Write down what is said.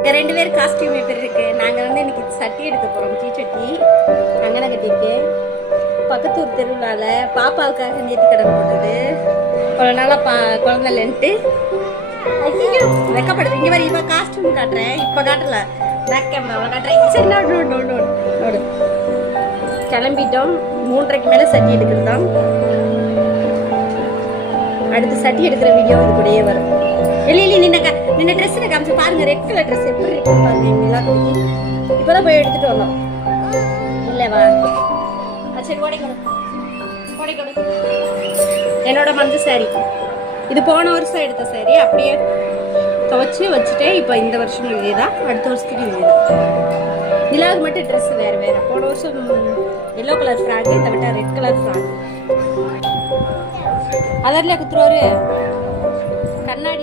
இங்கே 2 பேர் காஸ்டியூம் எப்படி இருக்கு. நாங்கள் வந்து இன்னைக்கு சட்டி எடுக்க போகிறோம். சட்டி அங்கனை கட்டியிருக்கேன். பக்கத்தூர் தெருவிழாவில் பாப்பாவுக்காக நேர்த்தி கடன் போட்டது. கொஞ்ச நாளாக குழந்தை இல்லைன்ட்டு வெக்கப்படுது. இங்கே வர இப்போ காஸ்டியூம் காட்டுறேன். இப்போ காட்டல, பேக் கேமராவில் காட்டுறேன். சரி நோடு கிளம்பிட்டோம். 3:30க்கு மேலே சட்டி எடுக்கிறது தான். அடுத்து சட்டி எடுக்கிற வீடியோ இது கூடயே வரும். வெளியில நின்ன ட்ரெஸ்ஸை காமிச்சு பாருங்க. ரெட் கலர் ட்ரெஸ் எப்படி இருக்கு பாருங்க. எல்லாத்துக்கும் இப்போதான் போய் எடுத்துட்டு வந்தோம். இல்லவா சரி ஓடைக்கணும். என்னோட மஞ்சள் சாரி இது போன வருஷம் எடுத்த சாரி அப்படியே துவைச்சு வச்சுட்டேன். இப்போ இந்த வருஷம் இதே தான், அடுத்த வருஷத்துக்கு இதே தான். நிலாவுக்கு மட்டும் ட்ரெஸ் வேறு. போன வருஷம் எல்லோ கலர் ஃப்ராக்கு, இதை விட்டா ரெட் கலர் ஃப்ராக். அதரில் குத்துருவாரு கண்ணாடி